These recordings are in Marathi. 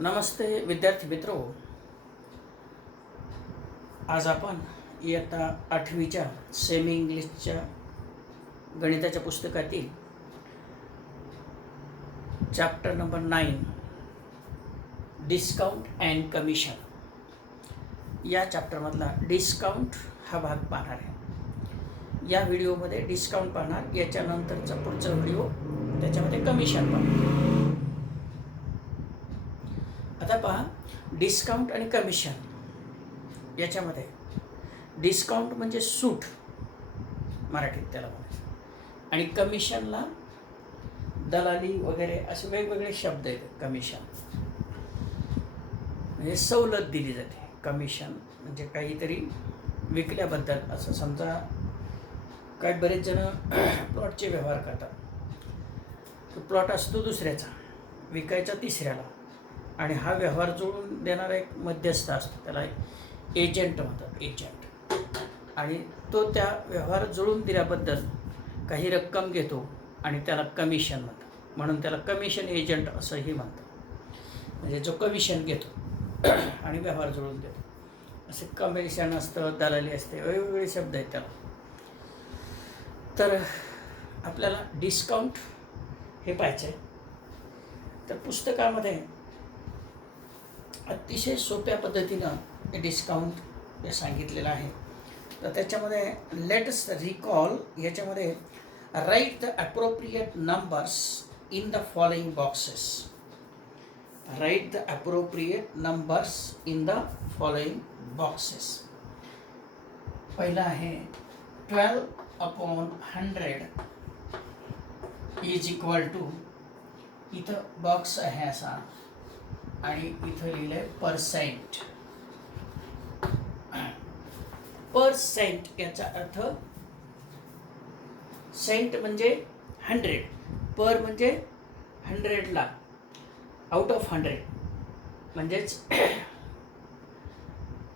नमस्ते विद्यार्थी मित्रो. आज आपण इयत्ता 8वीच्या सेमी इंग्लिशच्या गणिताच्या पुस्तकातील chapter number 9 discount and commission या चॅप्टरमधला डिस्काउंट हा भाग पाहणार आहे. या व्हिडिओमध्ये डिस्काउंट पाहणार, याच्यानंतरचा पुढचा व्हिडिओ त्याच्यामध्ये कमिशन पाहणार. आता पहा, डिस्काउंट आणि कमिशन याच्यामध्ये डिस्काउंट म्हणजे सूट मराठीत त्याला म्हणायचं, आणि कमिशनला दलाली वगैरे असे वेगवेगळे शब्द आहेत. कमिशन म्हणजे सवलत दिली जाते. कमिशन म्हणजे काहीतरी विकल्याबद्दल, असं समजा काही बरेच जण प्लॉटचे व्यवहार करतात. तो प्लॉट असतो दुसऱ्याचा, विकायचा तिसऱ्याला, आणि हा व्यवहार जुळून देणारा एक मध्यस्थ असतो, त्याला एजंट म्हणतात, एजंट. आणि तो त्या व्यवहार जुळून दिल्याबद्दल काही रक्कम घेतो आणि त्याला कमिशन म्हणतात, म्हणून त्याला कमिशन एजंट असंही म्हणतात. म्हणजे जो कमिशन घेतो आणि व्यवहार जुळून देतो, असे कमिशन असतं, दलाली असते, वेगवेगळे शब्द आहेत त्याला. तर आपल्याला डिस्काउंट हे पाहायचं आहे. तर पुस्तकामध्ये अतिशय सोप्या पद्धतीनं डिस्काउंट हे सांगितलेलं आहे. तर त्याच्यामध्ये लेट्स रिकॉल, याच्यामध्ये write the appropriate numbers in the following boxes. Write the appropriate numbers in the following boxes. पहिला आहे 12/100 इज इक्वल टू, इथं बॉक्स आहे असा, आणि इथं लिहिलं आहे पर्सेंट. पर्सेंट याचा अर्थ, सेंट म्हणजे 100, पर म्हणजे 100ला, आउट ऑफ 100 म्हणजेच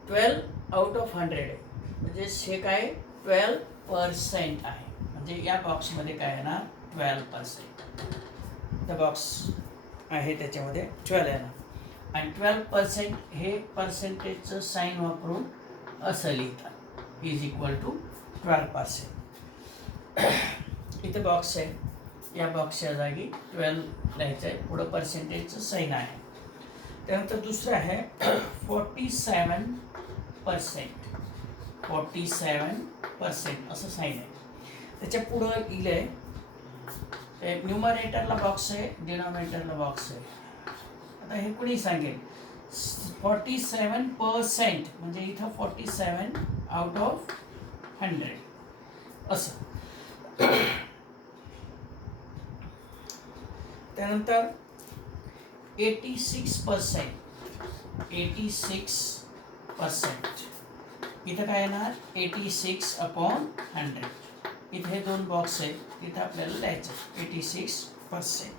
12/100 म्हणजे हे काय 12% आहे. म्हणजे या बॉक्समध्ये काय आहे ना 12%. द बॉक्स आहे त्याच्यामध्ये 12 आहे ना, आणि 12% हे पर्सेंटेजचं साईन वापरून असं लिहितात, इज इक्वल टू 12%. इथे बॉक्स आहे, या बॉक्सच्या जागी 12 लिहायचं आहे, पुढं पर्सेंटेजचं साईन आहे. त्यानंतर दुसरं आहे 47%. 47% असं साईन आहे. त्याच्या पुढं लिहिलं आहे, न्यूमरेटरला बॉक्स आहे, डिनॉमिनेटरला बॉक्स आहे. आता हे कुणी सांगेल 47% म्हणजे इथं 47 आउट ऑफ 100 असं. त्यानंतर 86%. 86% इथं काय येणार 86/100. इथे हे दोन बॉक्स आहेत, तिथे आपल्याला लिहायचं 86%.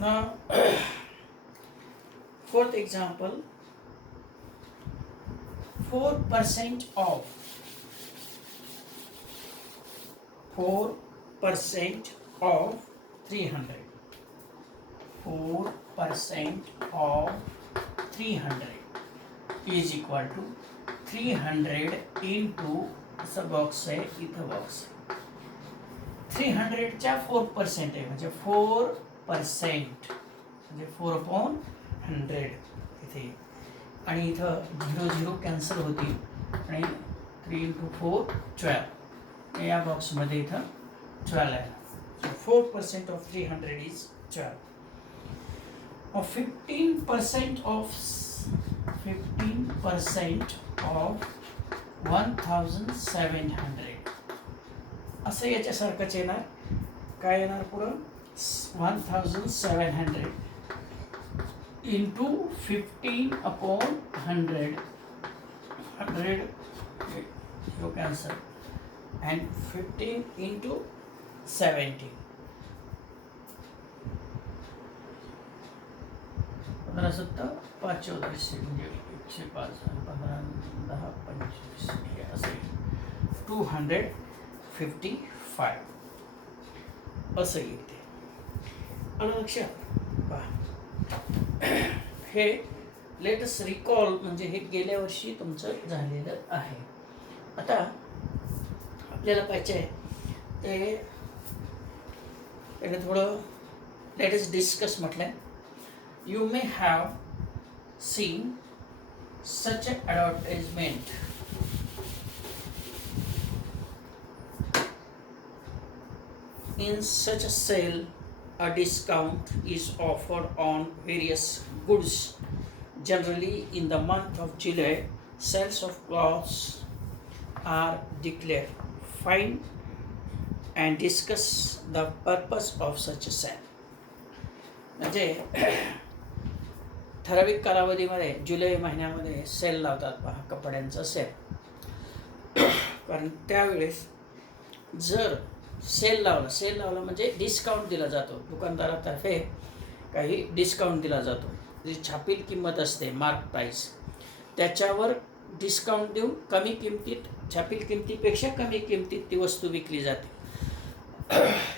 Now, fourth example, 4% off. 4% of 300. 4% of 300 is equal to 300 into, असं बॉक्स आहे, इथं बॉक्स आहे, 300च्या 4% आहे, म्हणजे 4% म्हणजे 4/100 इथे, आणि इथं 0 कॅन्सल होती, आणि 3 into 4 12. या बॉक्समध्ये इथं 12 आहे. So 4% of 300 is 12. 15% ऑफ 1700 असं याच्यासारखंच येणार. काय येणार पुढं 1700 into 15/100. 100 you cancel, and 15 into 70. 15 7 5 14 म्हणजे 105 15 10 25 हे असे 255 असं येते. आणि लक्षात पहा, हे लेटस रिकॉल म्हणजे हे गेल्या वर्षी तुमचं झालेलं आहे. आता आपल्याला पाहिजे आहे ते त्याने थोडं लेटस डिस्कस म्हटलं आहे. You may have seen such a advertisement in such a sale. A discount is offered on various goods. Generally, in the month of July, sales of clothes are declared. Find and discuss the purpose of such a sale. म्हणजे ठराविक कालावधीमध्ये जुलै महिन्यामध्ये सेल लावतात पहा, कपड्यांचा सेल. कारण त्यावेळेस जर सेल लावला म्हणजे डिस्काउंट दिला जातो, दुकानदारातर्फे काही डिस्काउंट दिला जातो. जी छापील किंमत असते मार्क प्राईस, त्याच्यावर डिस्काउंट देऊन कमी किमतीत, छापील किमतीपेक्षा कमी किमतीत ती वस्तू विकली जाते.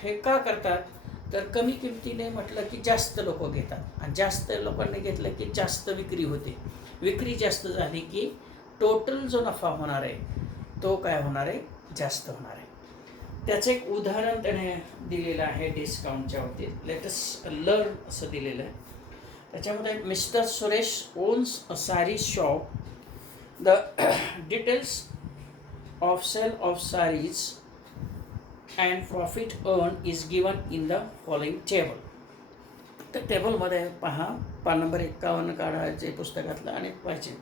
हे का करतात तर कमी किमतीने म्हटलं की जास्त लोक घेतात आणि जास्त लोकांनी घेतलं की जास्त विक्री होते. विक्री जास्त झाली की टोटल जो नफा होणार आहे तो काय होणार आहे, जास्त होणार आहे. त्याचं एक उदाहरण त्याने दिलेलं आहे डिस्काउंटच्या बाबतीत. लेटस लर्न असं दिलेलं आहे. त्याच्यामध्ये mister Suresh owns a sari shop. The details of sale of saris and profit earn is given in the following table. तर टेबलमध्ये पहा, पान नंबर 51 काढायचे पुस्तकातलं आणि पाहिजे.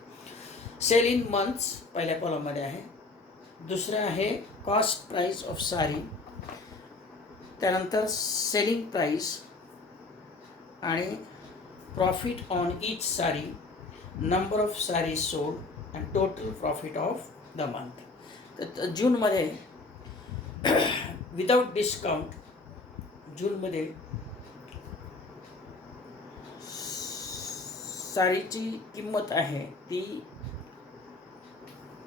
सेल इन मंथ्स पहिल्या कॉलममध्ये आहे. दुसरं आहे कॉस्ट प्राईस ऑफ सारी, त्यानंतर सेलिंग प्राईस आणि प्रॉफिट ऑन ईच सारी, नंबर ऑफ सारी sold and total profit of the month. तर जूनमध्ये विदाउट डिस्काउंट जूनमध्ये सारीची किंमत आहे ती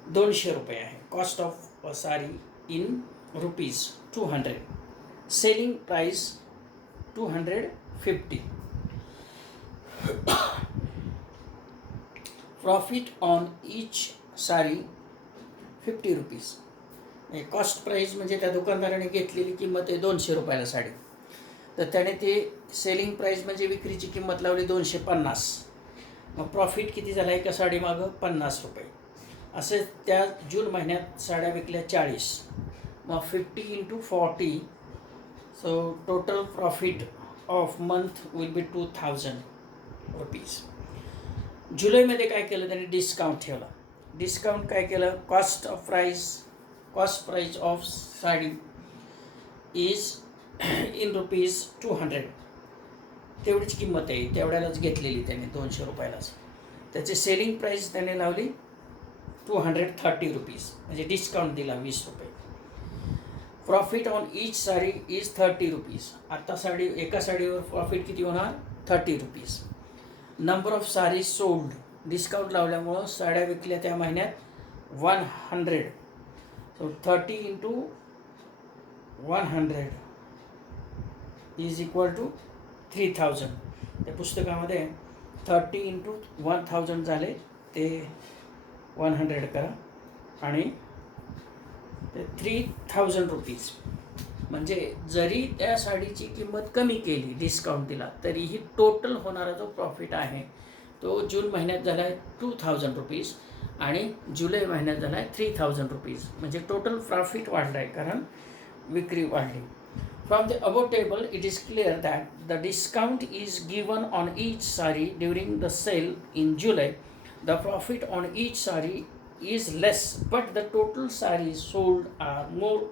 200 रुपये आहे. कॉस्ट ऑफ सारी in rupees 200. Selling price 250. Profit on each सारी 50 रुपीज. कॉस्ट प्राईस म्हणजे त्या दुकानदाराने घेतलेली किंमत आहे 200 रुपयाला साडी, तर त्याने ते सेलिंग प्राईस म्हणजे विक्रीची किंमत लावली 250. मग प्रॉफिट किती झाला एका साडीमागं 50 रुपये. असे त्या जून महिन्यात साड्या विकल्या 40. मग 50 × 40, so total profit of month will be 2000 rupees. जुलैमध्ये काय केलं त्याने, डिस्काउंट ठेवला. डिस्काउंट काय केलं, cost price of sari is in rupees 200. तेवढीच किंमत आहे, तेवढ्यालाच घेतलेली त्याने 200 रुपयालाच. त्याची सेलिंग प्राईस त्याने लावली 230 रुपीज, म्हणजे डिस्काउंट दिला 20 रुपये. Profit on each sari is 30 rupees. आता एका साडीवर प्रॉफिट किती होणार, 30 rupees. Number of sari sold, discount लावल्यामुळं साड्या विकल्या त्या महिन्यात 100. So 30 × 100 is equal to 3000. त्या पुस्तकामध्ये 30 × 1000 झाले, ते 100 करा आणि ते 3000 रुपीज. म्हणजे जरी त्या साडीची किंमत कमी केली, डिस्काउंट दिला, तरीही टोटल होणारा जो प्रॉफिट आहे तो जून महिन्यात झाला आहे 2000 रुपीज आणि जुलै महिन्यात झाला आहे 3000 रुपीज. म्हणजे टोटल प्रॉफिट वाढला आहे कारण विक्री वाढली. From the above table, it is clear that the discount is given on each saree during the sale in July. The profit on each saree is less, but the total sarees sold are more.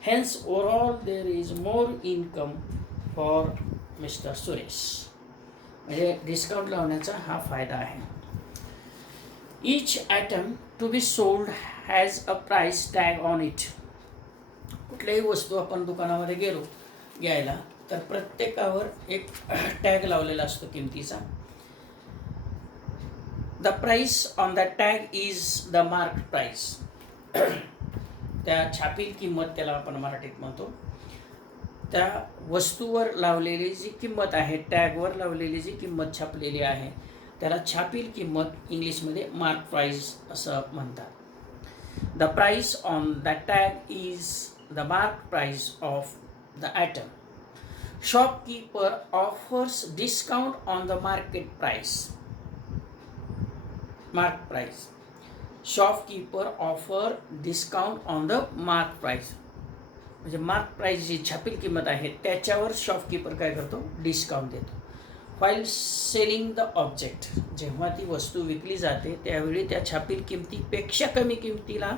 Hence, overall, there is more income for Mr. Suresh. म्हणजे डिस्काउंट लावण्याचा हा फायदा आहे. Each item to be sold has a price tag on it. कुठल्याही वस्तू आपण दुकानामध्ये गेलो घ्यायला तर प्रत्येकावर एक टॅग लावलेला असतो किमतीचा. The price on the tag is the mark price. त्या छापील किंमत त्याला आपण मराठीत म्हणतो. त्या वस्तूवर लावलेली जी किंमत आहे, टॅगवर लावलेली जी किंमत छापलेली आहे त्याला छापील किंमत इंग्लिशमध्ये मार्क प्राइस असं म्हणतात. The price on the tag is the mark price of the item. Shopkeeper offers discount on the market price. Mark price. Shopkeeper offer discount on the mark price. म्हणजे मार्क प्राइस जी छापील किंमत आहे त्याच्यावर शॉपकीपर काय करतो, डिस्काउंट देतो. while सेलिंग द ऑब्जेक्ट, जेव्हा ती वस्तू विकली जाते त्यावेळी त्या छापील किमतीपेक्षा कमी किमतीला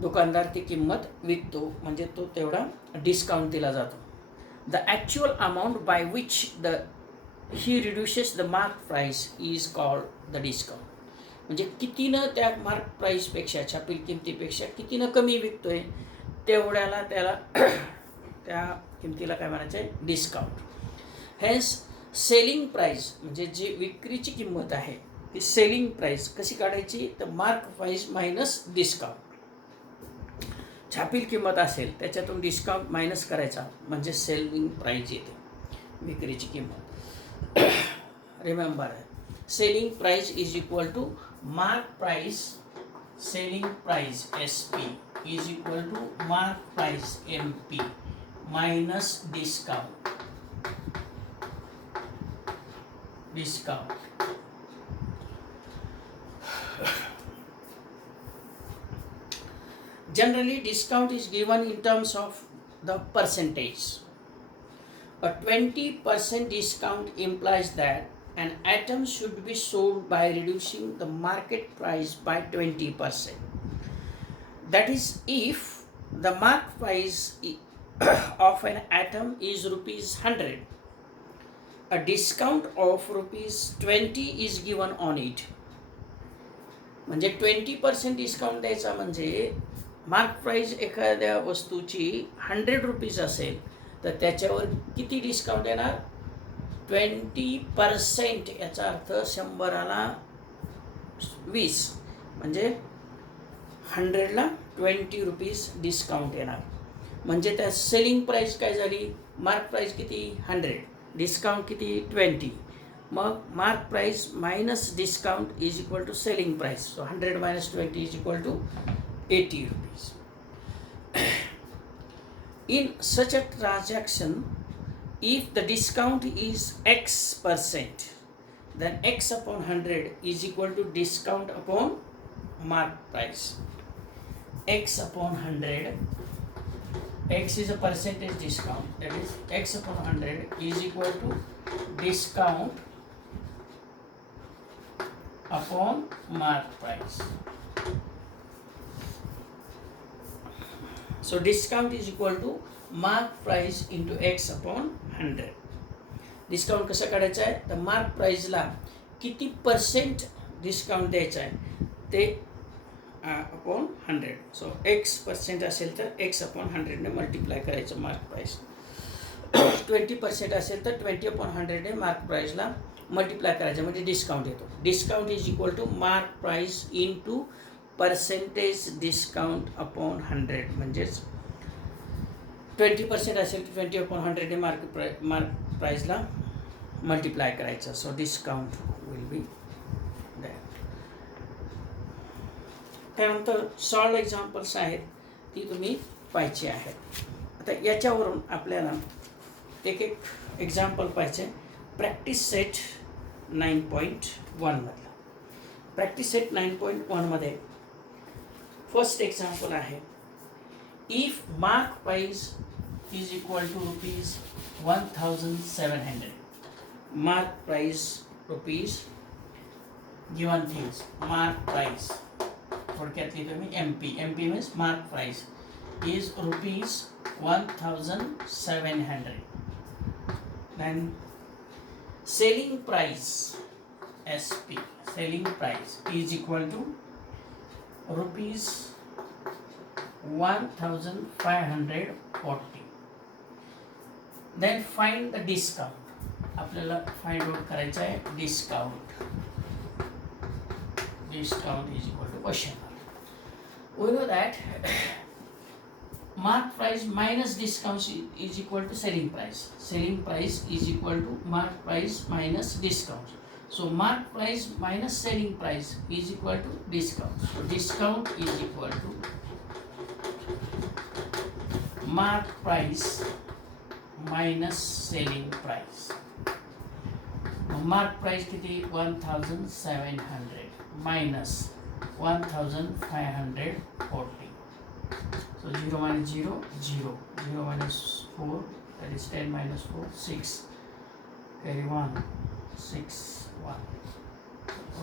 दुकानदार ती किंमत विकतो, म्हणजे तो तेवढा डिस्काउंट दिला जातो. The actual amount by which he reduces the mark price is called the discount. म्हणजे कितीनं त्या मार्क प्राईसपेक्षा, छापील किमतीपेक्षा कितीनं कमी विकतोय तेवढ्याला त्याला त्या किमतीला काय म्हणायचं आहे, डिस्काउंट. हेन्स सेलिंग प्राईस म्हणजे जी विक्रीची किंमत आहे ती सेलिंग प्राईस कशी काढायची, तर मार्क प्राईस मायनस डिस्काउंट. छापील किंमत असेल त्याच्यातून डिस्काउंट मायनस करायचा म्हणजे सेलिंग प्राईस येते, विक्रीची किंमत. Remember, selling price is equal to mark price. Selling price SP is equal to mark price MP minus discount. Generally, discount is given in terms of the percentage. A 20% discount implies that an item should be sold by reducing the market price by 20%. That is, if the market price of an item is rupees 100, a discount of rupees 20 is given on it. म्हणजे 20% डिस्काउंट द्यायचा म्हणजे मार्क प्राईस एखाद्या वस्तूची 100 रुपीज असेल तर त्याच्यावर किती डिस्काउंट येणार, 20%. याचा अर्थ 100ला 20 म्हणजे 100ला 20 रुपीज डिस्काउंट येणार. म्हणजे त्या सेलिंग प्राईस काय झाली, मार्क प्राईस किती 100, डिस्काउंट किती 20. मग mark price minus discount is equal to selling price. So 100 minus 20 is equal to 80 rupees. In such a transaction, if the discount is X%, then X upon 100 is equal to discount upon mark price. X upon 100, X is a percentage discount, that is X upon 100 is equal to discount upon mark price. So discount is equal to mark price into X upon 100. Discount कसं काढायचं आहे, तर मार्क प्राईजला किती % डिस्काउंट द्यायचं आहे ते अपॉन 100. सो X% असेल तर X अपॉन 100ने मल्टिप्लाय करायचं मार्क प्राईस. 20% असेल तर 20 अपॉन 100ने मार्क प्राईसला मल्टिप्लाय करायचं म्हणजे डिस्काउंट येतो. Discount is equal to mark price into percentage discount upon 100. म्हणजेच 20% असेल तर 20 अपॉन 100ने मार्क प्राईसला मल्टिप्लाय करायचं. So discount will be that. त्यानंतर सॉल्व एक्झाम्पल्स आहेत ती तुम्ही पाहायची आहेत. आता याच्यावरून आपल्याला एक एक्झाम्पल पाहिजे. प्रॅक्टिस सेट 9.1 मधला. प्रॅक्टिस सेट 9.1 मध्ये फर्स्ट एक्झाम्पल आहे, if mark price is equal to rupees 1700. Mark price rupees given things, mark price थोडक्यातली तुम्ही MP means mark price is rupees 1700. Then selling price SP, selling price is equal to rupees 1540. Then find the discount. आपल्याला फाइंड आउट करायचं आहे discount. Discount is equal to question mark. We know that mark price minus discount is equal to selling price. Selling price is equal to mark price minus discount. So mark price minus selling price is equal to discount. So discount is equal to mark price minus selling price. Mark price किती 1700 minus 1540. So 0 minus 0 0 0 minus 4, that is 10 minus 4 6, carry 1 6 1,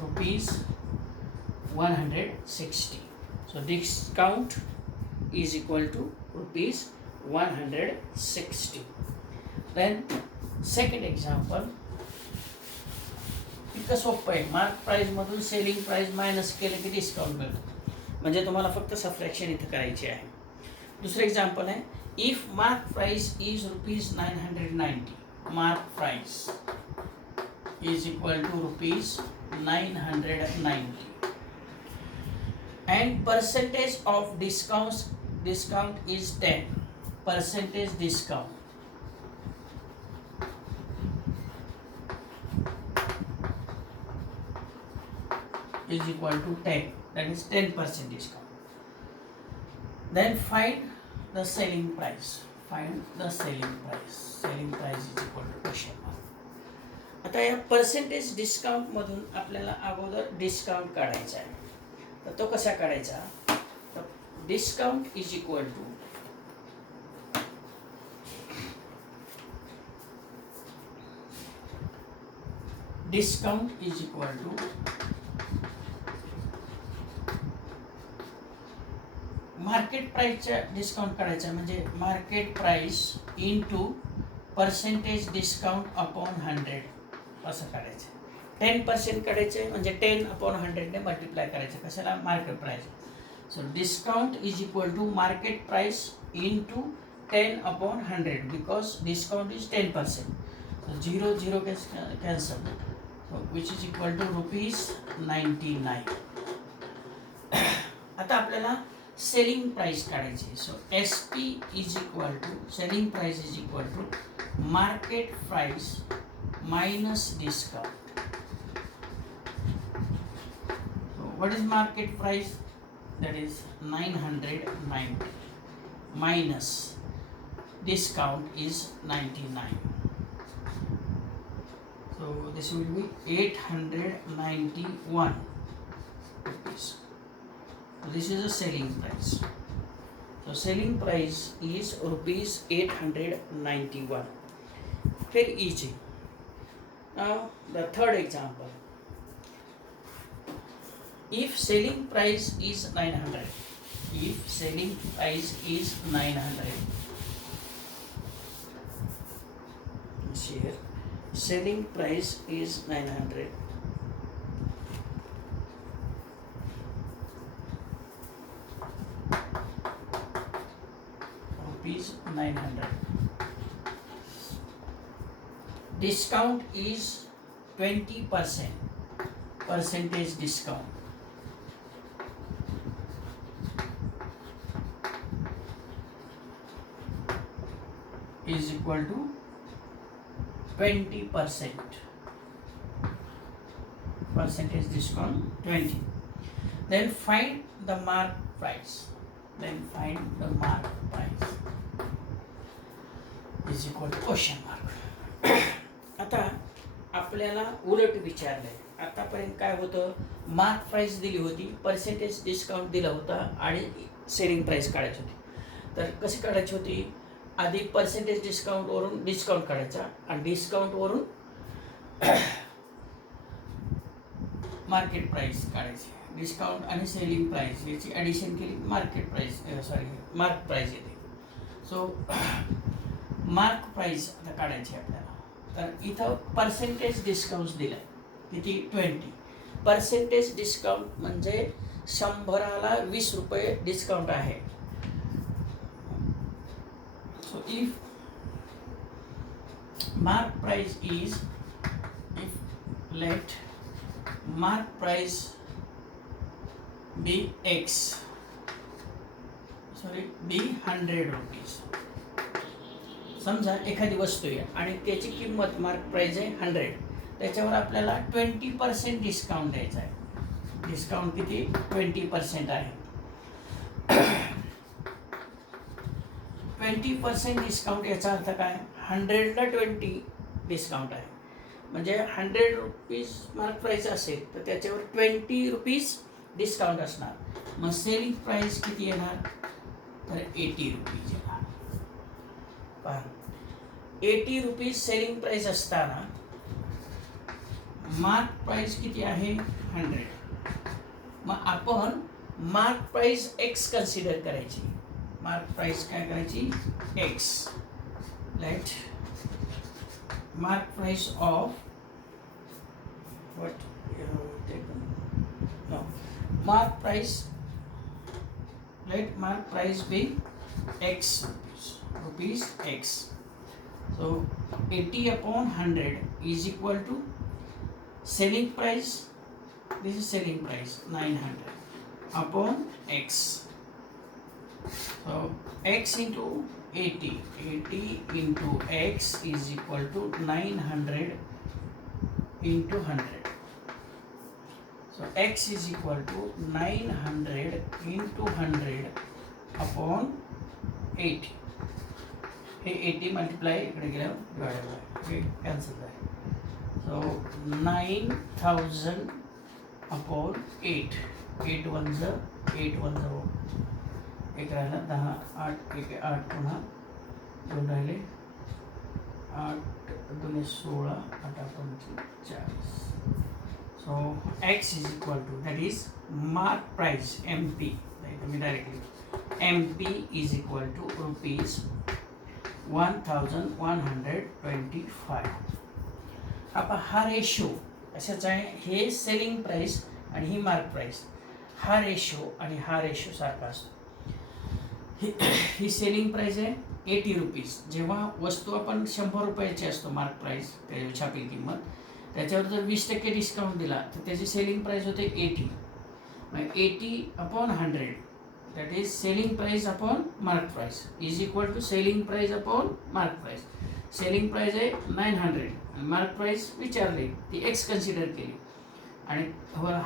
rupees 160. So discount is equal to rupees 160. Then second example, इतकं सोपं आहे. मार्क प्राईजमधून सेलिंग प्राईज मायनस केलं की डिस्काउंट मिळतो. म्हणजे तुम्हाला फक्त सबट्रॅक्शन इथं करायची आहे. दुसरं एक्झाम्पल आहे, if mark price is rupees 990, mark price is equal to rupees 990 and percentage of discount is 10. Percentage discount is equal to 10, that is 10% discount. Then find the selling price. Find the selling price. Selling price is equal to question mark. आता या पर्सेंटेज डिस्काउंट मधून आपल्याला अगोदर डिस्काउंट काढायचा आहे. तर तो कसा काढायचा? तर discount is equal to market प्राइसचा डिस्काउंट काढायचा, म्हणजे market price into percentage discount upon 100 असं काढायचं. 10% काढायचं म्हणजे 10 अपॉन 100 ने मल्टिप्लाय करायचं. कशाला? Market price. So discount is equal to market price into 10 upon 100 because discount is 10%. So 0 0 cancel, which is equal to rupees 99. आता आपल्याला सेलिंग प्राइस काढायची. So SP is equal to selling price is equal to market price minus discount. What is market price? That is 990 minus discount is 99. So this will be 891 rupees. So this is the selling price. So selling price is rupees 891. Very easy. Now the third example. If selling price is 900, if selling price is 900, here selling price is 900, rupees 900. Discount is 20%, percentage discount. Is equal to 20%. Percentage discount 20. Then find the mark price. Is equal to question mark. आता आपल्याला उलट विचारलंय. आतापर्यंत काय होतं? मार्क प्राइस दिली होती, पर्सेंटेज डिस्काउंट दिला होता आणि सेलिंग प्राइस काढायची होती. तर कशी काढायची होती? आधी पर्सेंटेज डिस्काउंटवरून डिस्काउंट काढायचा आणि डिस्काउंटवरून मार्केट प्राइस काढायची. डिस्काउंट आणि सेलिंग प्राइस याची ॲडिशन केली, मार्केट प्राइस मार्क प्राइस येते. सो मार्क प्राइस आता काढायची आपल्याला. तर इथं पर्सेंटेज डिस्काउंट दिला किती? 20. पर्सेंटेज डिस्काउंट म्हणजे 100ला 20 रुपये डिस्काउंट आहे. So if mark price is, if let mark price be X, sorry be 100 rupees. समजा एखादी वस्तू आहे आणि त्याची किंमत मार्क प्राईज आहे 100, त्याच्यावर आपल्याला 20% डिस्काउंट द्यायचा आहे. डिस्काउंट किती? 20% आहे. 20% डिस्काउंट याचा अर्थ काय? 100ला 20 डिस्काउंट आहे, म्हणजे 100 रुपीज मार्क प्राईस असेल तर त्याच्यावर 20 रुपीज डिस्काउंट असणार. मग सेलिंग प्राईस किती येणार? तर 80 रुपीज येणार. पहा, 80 रुपीज सेलिंग प्राईस असताना मार्क प्राईस किती आहे? 100. मग आपण मार्क प्राईस एक्स कन्सिडर करायची. मार्क प्राईस काय करायची? X. Let mark price of what no mark price, let mark price be x rupees x. So 80 upon 100 is equal to selling price, this is selling price 900 upon x. So x into 80 into x is equal to 900 into 100. So x is equal to 900 into 100 upon 80. हे 80 मल्टिप्लाय इकडे गेल्यावर डिवाइडेड बाय हे कॅन्सल आहे. So 9000 upon 8. 8 1 ज 8 1 ज एक राहिला 10, 8 1 8 पुन्हा 2 राहिले 8 2 16 8 45. So x is equal to, that is mark price MP, directly MP is equal to rupees 1125. आता हा रेशो असाच आहे. हे सेलिंग प्राइस आणि ही मार्क प्राइस, हा रेशो आणि हा रेशो सारखा असतो. ही सेलिंग प्राइस आहे 80 रुपीज. जेव्हा वस्तू आपण 100 रुपयाची असतो मार्क प्राइस, छापील किंमत, त्याच्यावर जर 20% डिस्काउंट दिला तर त्याची सेलिंग प्राइस होते 80. मग 80 upon 100, that is selling price upon mark price is equal to selling price upon mark price. Selling price आहे 900 आणि मार्क प्राइस विचारली ती एक्स कन्सिडर केली आणि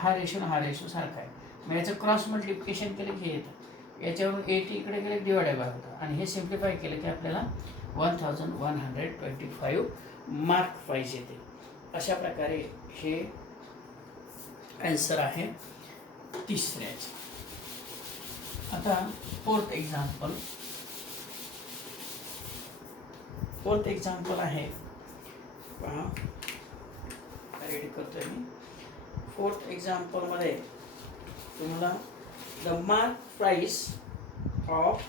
हा रेशो सारखा आहे. मग याचं क्रॉस मल्टिप्लिकेशन केलं की हे येतं. याच्यावरून 80 इकडे गेले डिवाइडेड बाय होतं आणि हे सिम्प्लिफाय केलं की आपल्याला 1125 मार्क प्राइस येते. अशा प्रकारे हे आन्सर आहे तिसऱ्याचे. आता फोर्थ एक्झाम्पल आहे, पहा रेडी करतोय मी. फोर्थ एक्झाम्पलमध्ये तुम्हाला the mark price of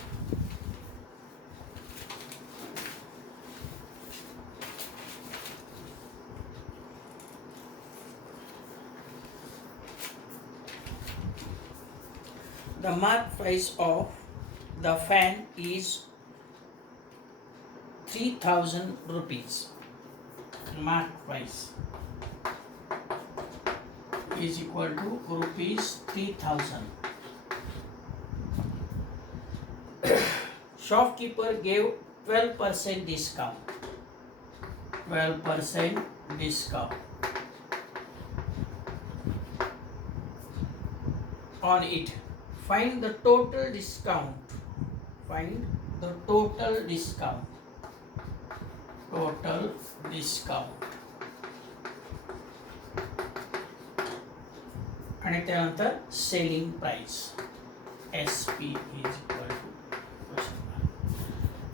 the mark price of the fan is 3000 rupees. Mark price is equal to rupees 3000. Shopkeeper gave 12% discount. 12% discount on it. Find the total discount. Find the total discount. Total discount. आणि त्यानंतर selling price SP is equal to.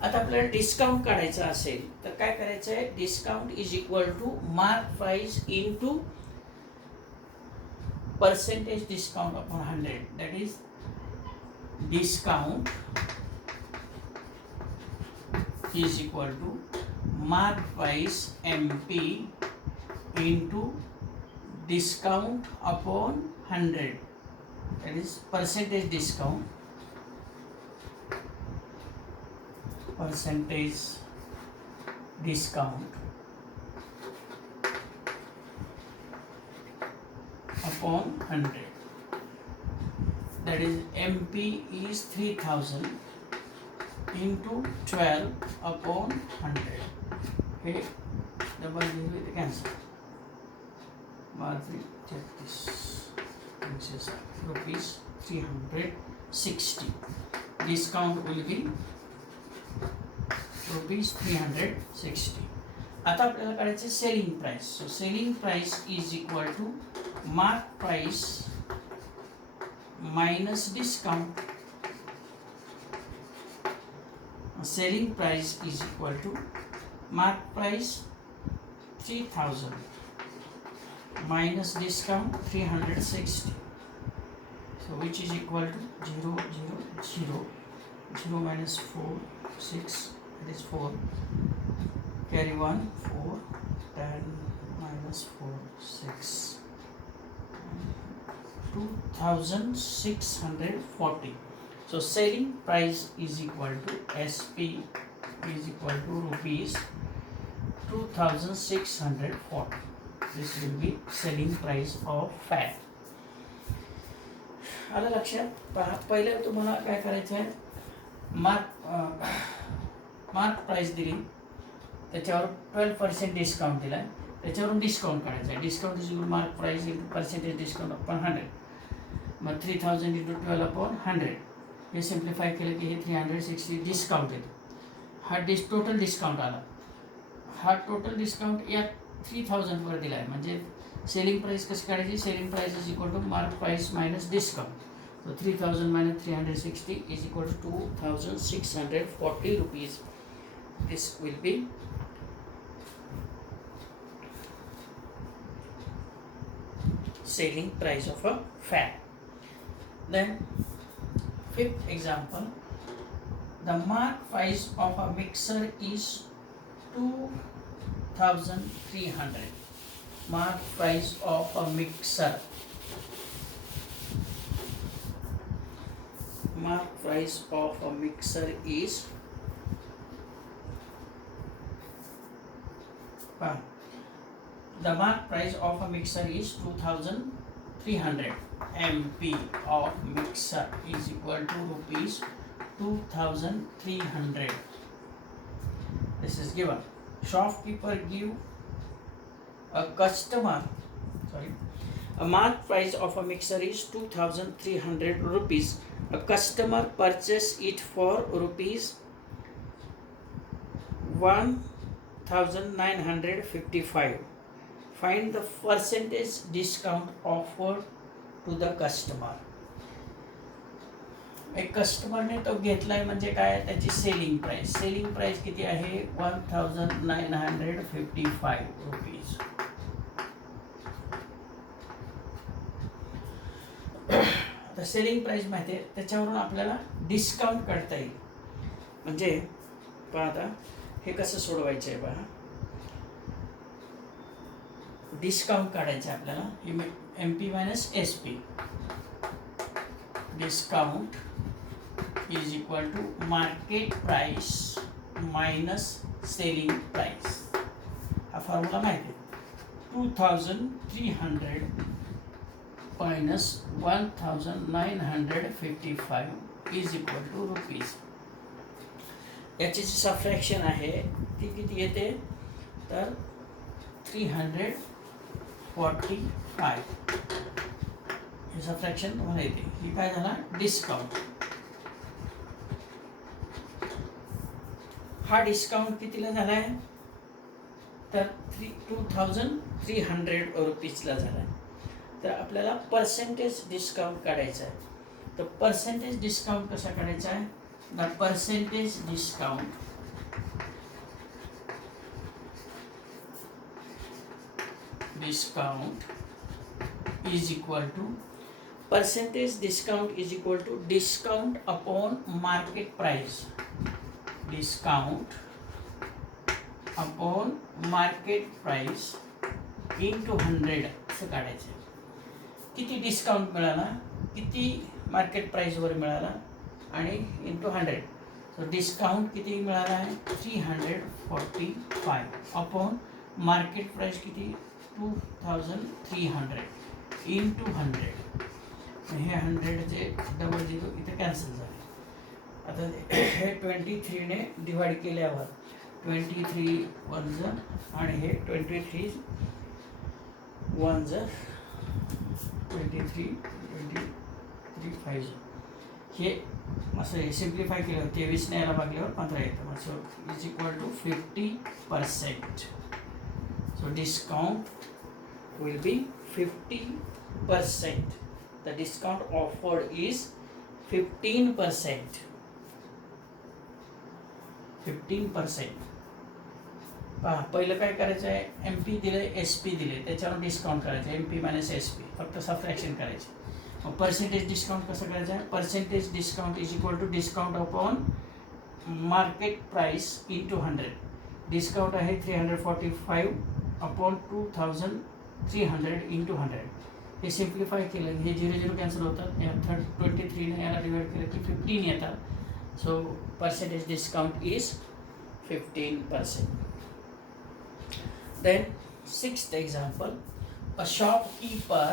आता आपल्याला डिस्काउंट काढायचं असेल तर काय करायचं आहे? Discount is equal to mark price into percentage discount upon 100. That is discount is equal to mark price MP into discount upon 100. That is percentage discount. Percentage discount upon 100. that is MP is 3000 into 12 upon 100. हे डबल लिहिलं ते cancel. 36 rupees 360. Discount will be rupees 360. आता आपल्याला काढायचे selling price. So selling price is equal to mark price minus discount. Selling price is equal to mark price 3000 minus discount 360. So which is equal to 0 0 0 0 minus 4 6, that is 4, carry 1 4 10 minus 4 6, 2640. So selling price is equal to SP is equal to rupees 2640. This will be selling price of fat. आलं लक्षात. पहा, पहिले तुम्हाला काय करायचं आहे, मार्क प्राइस दिली, त्याच्यावर 12% डिस्काउंट दिला आहे, त्याच्यावरून डिस्काउंट काढायचं आहे. Discount is mark price into percentage discount upon 100. मग 3000 इंटू 12 अपॉन 100 हे सिम्प्लिफाय केलं की हे 360 डिस्काउंट येतो. हा टोटल डिस्काउंट आला. हा टोटल डिस्काउंट या 3000 वर दिला आहे. म्हणजे सेलिंग प्राइस कशी काढायची, selling price is equal to mark price minus discount. So 3000 minus 360 is equal to 2640 rupees. This will be selling price of a fan. Then fifth example, the mark price of a mixer is 2300. Mark price of a mixer. Mark price of a mixer is the mark price of a mixer is 2300. MP of mixer is equal to rupees 2300. This is given. Shopkeeper give a mark price of a mixer is 2300 rupees. A customer purchase it for rupees 1955. Find the percentage discount offered to the customer. एक कस्टमरने तो घेतलाय म्हणजे काय, त्याची सेलिंग प्राइस किती आहे, 1955 रुपीज. आता सेलिंग प्राइस माहिती आहे, त्याच्यावरून आपल्याला डिस्काउंट काढता येईल. म्हणजे पहा आता हे कसं सोडवायचं आहे. पहा, डिस्काउंट काढायचं आहे आपल्याला. MP minus SP. Discount is equal to market price minus selling price. हा फॉर्म्युला माहिती आहे. 2300 minus 1955 is equal to rupees. याची जी सबट्रॅक्शन आहे ती किती येते, तर 345. हे सबट्रॅक्शन तुम्हाला येते. ही काय झाला, डिस्काउंट. हा डिस्काउंट कितीला झाला आहे, तर 2300 रुपीजला झाला आहे. तर आपल्याला पर्सेंटेज डिस्काउंट काढायचा आहे. तर पर्सेंटेज डिस्काउंट कसा काढायचा आहे, the percentage discount is equal to percentage discount is equal to discount upon market price. Discount upon market price into 100 असं काढायचं. किती डिस्काउंट मिळाला, किती मार्केट प्राइसवर मिळाला आणि इंटू 100. सो डिस्काउंट किती मिळाला आहे, 345 अपॉन मार्केट प्राइस किती, 2300 into 100. हे 100चे डबल झिरो इथे कॅन्सल झाले. आता हे 23ने डिवाइड केल्यावर 23 वन जर आणि हे 23 वन जर 23 5 हे असं हे सिम्प्लिफाय केलं 23ने याला भागल्यावर 15 येतं. So is equal to 50%. So discount will be 50%. The discount offered is 15%. 15%. पहा पहिलं काय करायचं आहे, MP दिले SP दिले त्याच्यावर डिस्काउंट करायचं MP मायनस SP फक्त सबट्रॅक्शन करायचे. मग पर्सेंटेज डिस्काउंट कसं करायचं आहे, percentage discount is equal to discount upon market price into 100. Discount आहे 345 अपॉन 2300 इंटू 100. हे सिम्प्लिफाय केलं हे 0 कॅन्सल होतात. या 23ने याला डिवाइड केलं की 15 येतात. So percentage discount is 15%. Then sixth example, a shopkeeper,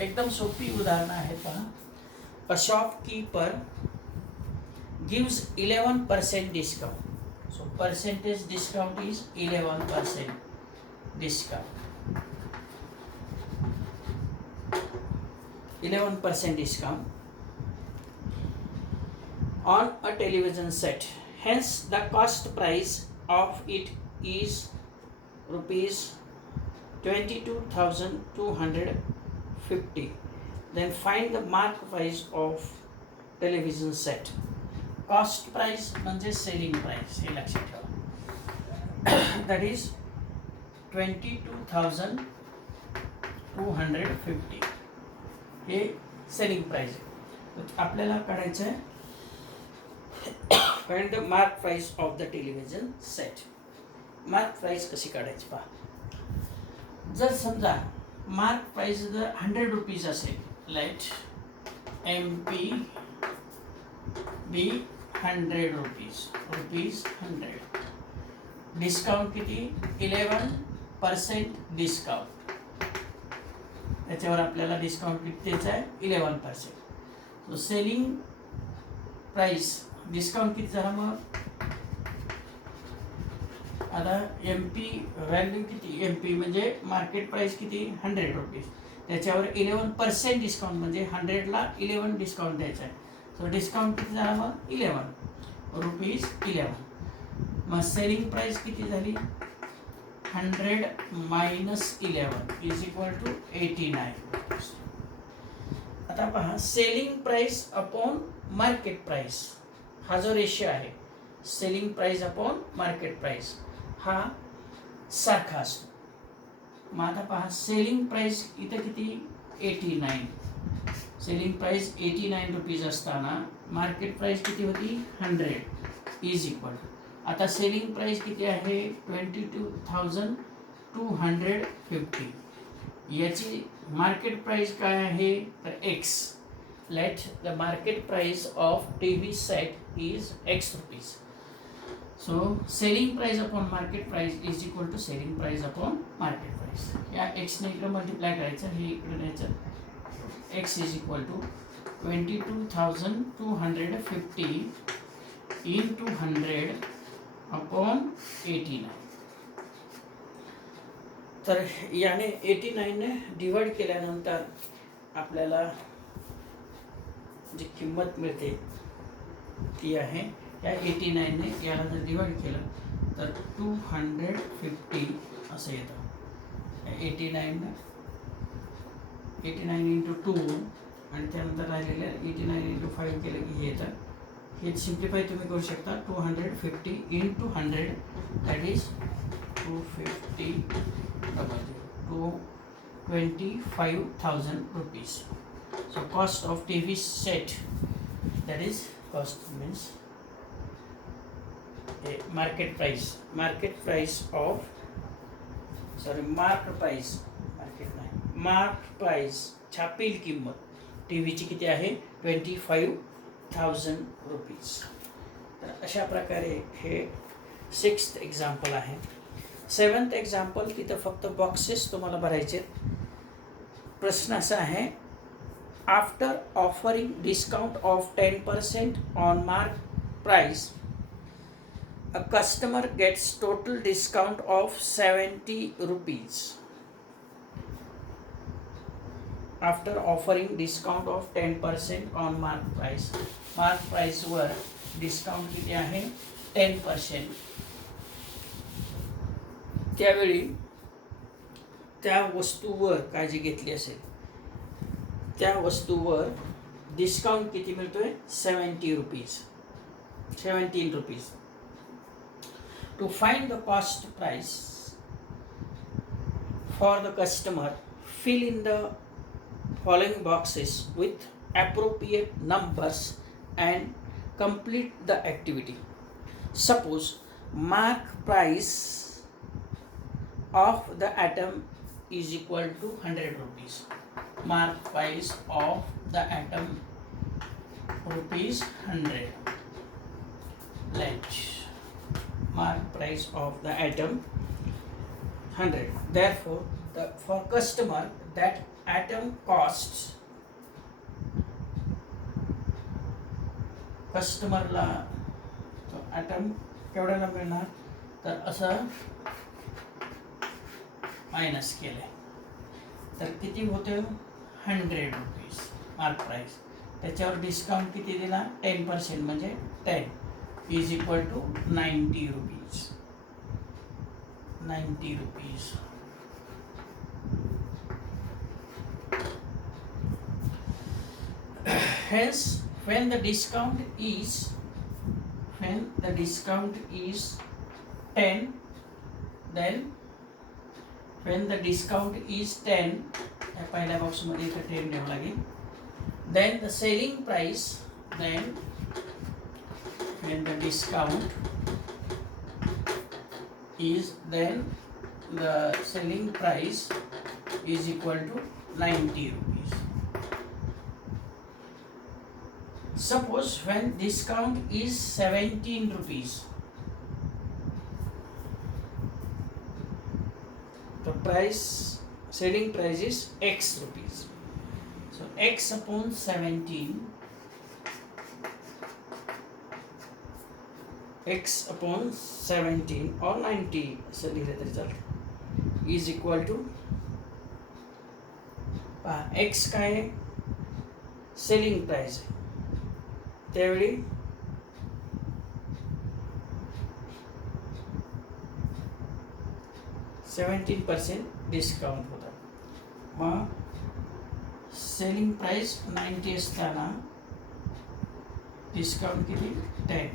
एकदम सोपी उदाहरण आहे पहा. A shopkeeper gives 11% discount. So percentage discount is 11% discount. 11% discount on a television set. Hence the cost price of it is rupees 22,250. Then find the mark price of television set. Cost price म्हणजे selling price हे लक्षात ठेवा. That is 22,250 हे सेलिंग प्राइस आहे. आपल्याला काढायचं आहे find the mark price of the television set. Mark price कशी काढायची पहा. जर समजा मार्क प्राइस जर 100 रुपीज असेल, लेट MP बी 100 रुपीज 100. डिस्काउंट किती 11% डिस्काउंट. त्याच्यावर आपल्याला डिस्काउंट किती द्यायचं आहे 11%. सो सेलिंग प्राइस डिस्काउंट किती झाला मग आता MP व्हॅल्यू किती MP म्हणजे मार्केट प्राइस किती 100 रुपीज त्याच्यावर 11% डिस्काउंट म्हणजे 100ला 11 डिस्काउंट द्यायचं आहे. सो डिस्काउंट किती झाला मग 11 रुपीज 11. मग सेलिंग प्राइस किती झाली 100 मायनस 11 इज इक्वल टू 89. आता पहा selling price upon market price हा जो रेशियो आहे selling price upon market price हा सारखा असतो. मग आता पहा सेलिंग प्राइस इथे किती 89. सेलिंग प्राइस 89 रुपीज असताना मार्केट प्राइस किती होती 100 इज इक्वल टू आता सेलिंग प्राइस किती आहे 22,250. याची मार्केट प्राइस काय आहे तर X. Let the market price of TV set is X rupees. So selling price upon market price is equal to selling price upon market price. या Xने इकडे मल्टिप्लाय करायचं हे इकडे न्यायचं. X is equal to 22,250 into 100 upon 89. तर याने 89ने डिवाइड केल्यानंतर आपल्याला जी किंमत मिळते ती आहे या 89ने याला जर डिवाइड केलं तर 250 असं येतं. 89 इंटू 2 आणि त्यानंतर राहिलेलं 89 इंटू 5 केलं की हे येतं. हे सिम्प्लिफाय तुम्ही करू शकता 250 into 100 that is 250 25,000 rupees. So cost of TV set that is cost means a market price of mark price छापील किंमत टीव्हीची किती आहे 25,000 रुपीज. तर अशा प्रकारे हे 6th एक्झाम्पल आहे. 7th एक्झाम्पल तिथं फक्त बॉक्सेस तुम्हाला भरायचे. प्रश्न असा आहे, after offering discount of 10% on mark price a customer gets total discount of 70 rupees. After offering discount of 10% on mark price वर डिस्काउंट किती आहे 10%. त्यावेळी त्या वस्तूवर काय जी घेतली असेल त्या वस्तूवर डिस्काउंट किती मिळतोय 17 rupees. To find the cost price for the customer, fill in the following boxes with appropriate numbers and complete the activity. Suppose mark price of the atom is equal to 100 rupees. Mark price of the atom rupees 100. Let mark price of the atom 100. Therefore, for customer that atom costs, कस्टमरला तो ॲटम केवढ्याला मिळणार तर असं मायनस केलं तर किती होतं 100 रुपीज मार्क प्राईस. त्याच्यावर डिस्काउंट किती दिला 10% म्हणजे 10 is equal to 90 rupees. Hence, when the discount is 10, then when the discount is 10, या पहिल्या बॉक्स मध्ये इथे 10 ठेवावं लागेल. Then the selling price, when the discount is, then the selling price is equal to 90 rupees. Suppose when discount is 17 rupees, the selling price is X rupees. So X upon 17, or 90 असं लिहिलं तरी चालतं, इज इक्वल टू एक्स काय सेलिंग प्राइस आहे त्यावेळी 17% डिस्काउंट होता. मग सेलिंग प्राइस 90 असताना डिस्काउंट किती 10.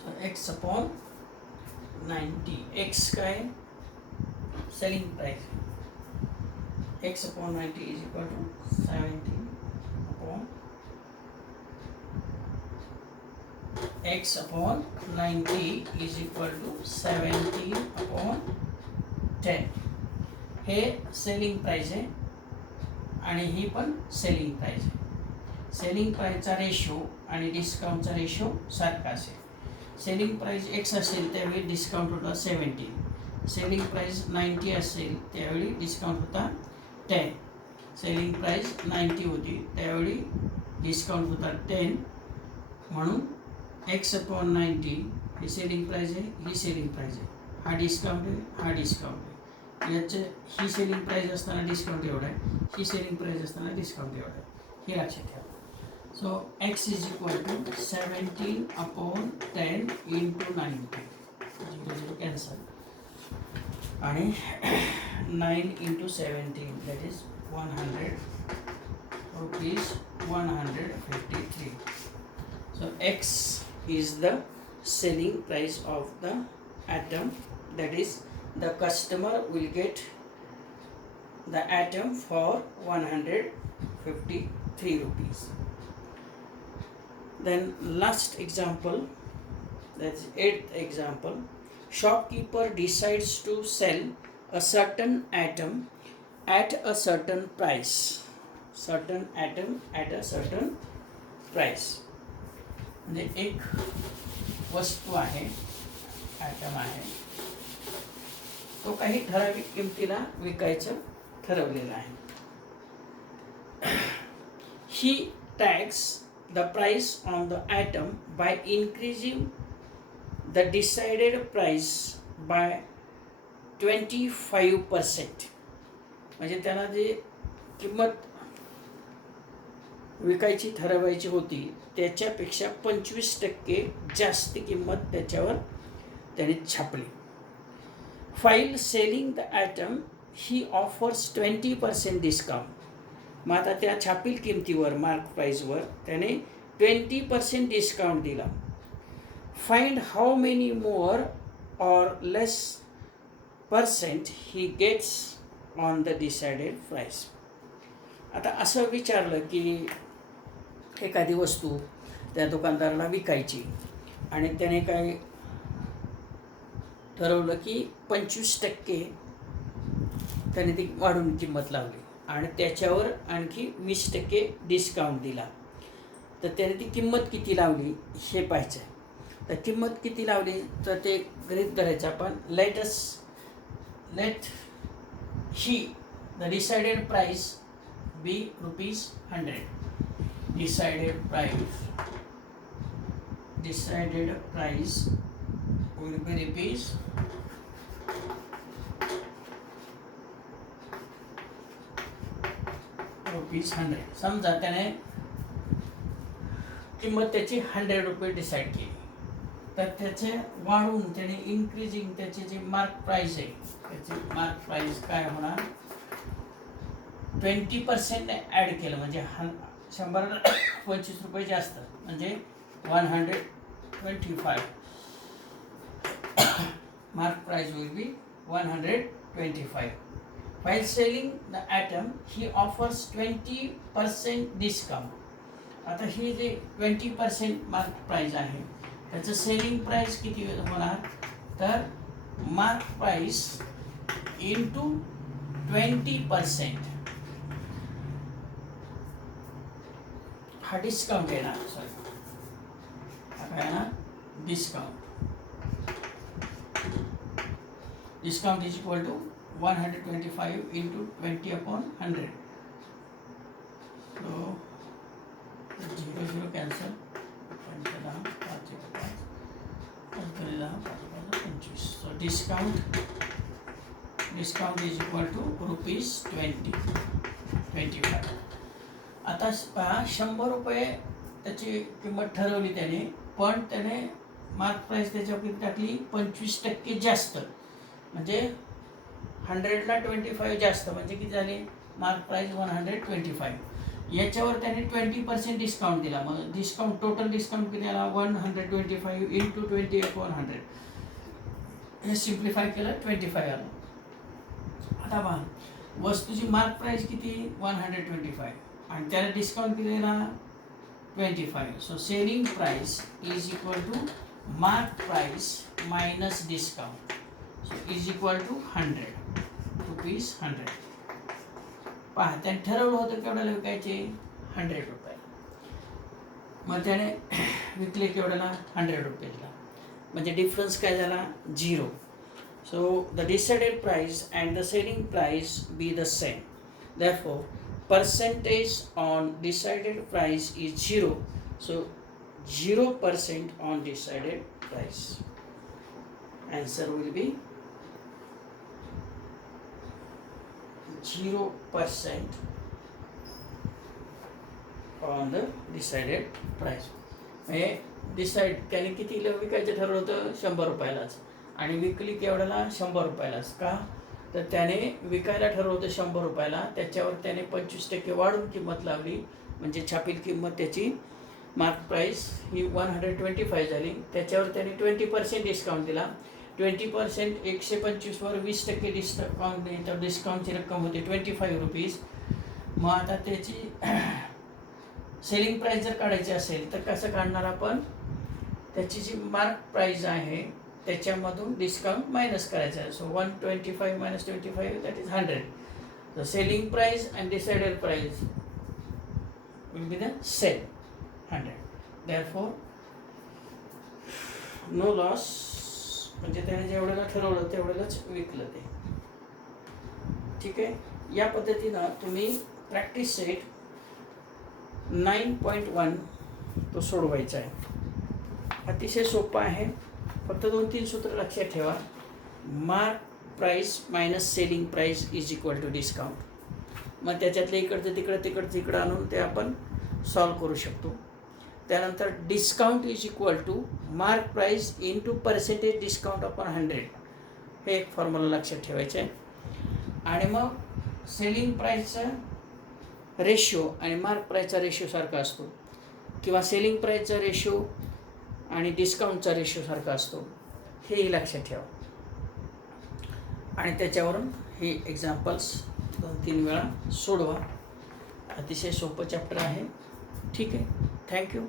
So x upon 90, x काय selling price, x upon 90 is equal to 17 upon x upon 90 is equal to 17 upon 10. हे सेलिंग प्राइस आहे आणि ही पण सेलिंग प्राइस आहे. सेलिंग प्राइसचा रेशो आणि डिस्काउंटचा रेशो सारखा असेल. सेलिंग प्राइस x असेल त्यावेळी डिस्काउंट होता 17. सेलिंग प्राइस 90 असेल त्यावेळी डिस्काउंट होता 10. सेलिंग प्राइस 90 होती त्यावेळी डिस्काउंट होता 10. म्हणून x अपॉन 90 ही सेलिंग प्राइस आहे, ही सेलिंग प्राइस आहे, हा डिस्काउंट आहे, हा डिस्काउंट आहे. याचे ही सेलिंग प्राइस असताना डिस्काउंट एवढा आहे, ही सेलिंग प्राइस असताना डिस्काउंट एवढा आहे, हे लक्षात ठेवा. So x is equal to 17 upon 10 into 90. 0 cancel. आणि 9 into 17, that is 100 rupees 153. So x is the selling price of the atom, that is the customer will get the atom for 153 rupees. Then last example, that's eighth example. Shopkeeper decides to sell a certain item at a certain price. Certain item at a certain price. म्हणजे एक वस्तू आहे, आयटम आहे, तो काही ठराविक किमतीला विकायचं ठरवलेलं आहे. He tags the price on the item by increasing the decided price by 25%. म्हणजे त्याला जे किंमत विकायची ठरवायची होती त्याच्यापेक्षा 25% जास्त किंमत त्याच्यावर त्याने छापली. While selling the item, he offers 20% discount. मग आता त्या छापील किमतीवर, मार्क प्राईसवर त्याने 20% डिस्काउंट दिला. Find how many more or less percent he gets on the decided price. आता असं विचारलं की एखादी वस्तू त्या दुकानदाराला विकायची आणि त्याने काय ठरवलं की 25% त्याने ती वाढून किंमत लावली आणि त्याच्यावर आणखी 20% डिस्काउंट दिला. तर त्याने ती किंमत किती लावली हे पाहायचं आहे. तर किंमत किती लावली तर ते गृहीत धरायचं आपण. लेट ही the decided price be ₹100. Decided price will be ₹100. समजा त्याने किंमत त्याची ₹100 डिसाईड केली, तर त्याचे वाढून त्याने इन्क्रीजिंग त्याची जी मार्क प्राईस आहे त्याची मार्क प्राईस काय होणार, 20% ॲड केलं म्हणजे 100ला ₹25 जास्त म्हणजे 125. Mark price will be 125. While selling the item, he offers 20% discount. आता ही जे 20% मार्क प्राईस आहे त्याचं सेलिंग प्राईस किती होणार, तर मार्क प्राईस इंटू 20% हा डिस्काउंट येणार. सॉरी, हा काय येणार, discount. Discount is equal to 125 into 20/100. So 0 cancel. 5 So discount is equal to ₹20.25. आता पहा, ₹100 त्याची किंमत ठरवली त्याने, पण त्याने मार्क प्राईस त्याच्यावर किती टाकली, 25% जास्त. म्हणजे 100ला 25 जास्त म्हणजे किती झाले, मार्क प्राईस 125. याच्यावर त्याने 20% डिस्काउंट दिला. मग डिस्काउंट, टोटल डिस्काउंट किती आला, 125 into 20/100. हे सिम्प्लिफाय केलं, 25 आलं. आता पहा, वस्तूची मार्क प्राईस किती, 125 आणि त्याला डिस्काउंट किती दिला, 25. So selling price is equal to mark price minus discount. So is equal to 100. पहा, त्याने ठरवलं होतं केवढ्याला विकायचे, ₹100. मग त्याने विकले केवढ्याला, ₹100. म्हणजे डिफरन्स काय झाला, 0. So the decided price and the selling price be the same. Therefore percentage on decided price is 0. So 0% on decided price. Answer will be 0% on the decided price. म्हणजे डिसाईड त्याने किती विकायचं ठरवलं होतं, ₹100 आणि विकली केवढ्याला, ₹100. का तर त्याने विकायला ठरवलं होतं ₹100, त्याच्यावर त्याने 25% वाढून किंमत लावली. म्हणजे छापील किंमत त्याची मार्क प्राईस ही 125 झाली. त्याच्यावर त्याने 20% डिस्काउंट दिला. 20% 125वर 20% डिस्काउंट नाही, तर डिस्काउंटची रक्कम होते ₹25. मग आता त्याची सेलिंग प्राईस जर काढायची असेल तर कसं काढणार आपण, त्याची जी मार्क प्राईस आहे त्याच्यामधून डिस्काउंट मायनस करायचं आहे. So 125 minus 25 that is 100. The selling price and decided price will be the same, 100. Therefore no loss, म्हणजे त्याने जेवढ्याला ठरवलं तेवढ्यालाच विकलं ते. ठीक आहे. या पद्धतीनं तुम्ही प्रॅक्टिस सेट 9.1 तो सोडवायचा आहे. अतिशय सोपं आहे. फक्त 2-3 सूत्र लक्षात ठेवा. Mark price minus selling price is equal to discount. मग त्याच्यातले इकडचं तिकडं आणून ते आपण सॉल्व करू शकतो. त्यानंतर discount is equal to mark price into percentage discount upon 100. हे एक फॉर्म्युला लक्षात ठेवायचं आहे. आणि मग सेलिंग प्राईसचा रेशो आणि मार्क प्राईसचा रेशो सारखा असतो, किंवा सेलिंग प्राईसचा रेशो आणि डिस्काउंटचा रेशो सारखा असतो, हेही लक्षात ठेवा. आणि त्याच्यावरून हे एक्झाम्पल्स 2-3 वेळा सोडवा. अतिशय सोपं चॅप्टर आहे. ठीक आहे. थँक्यू.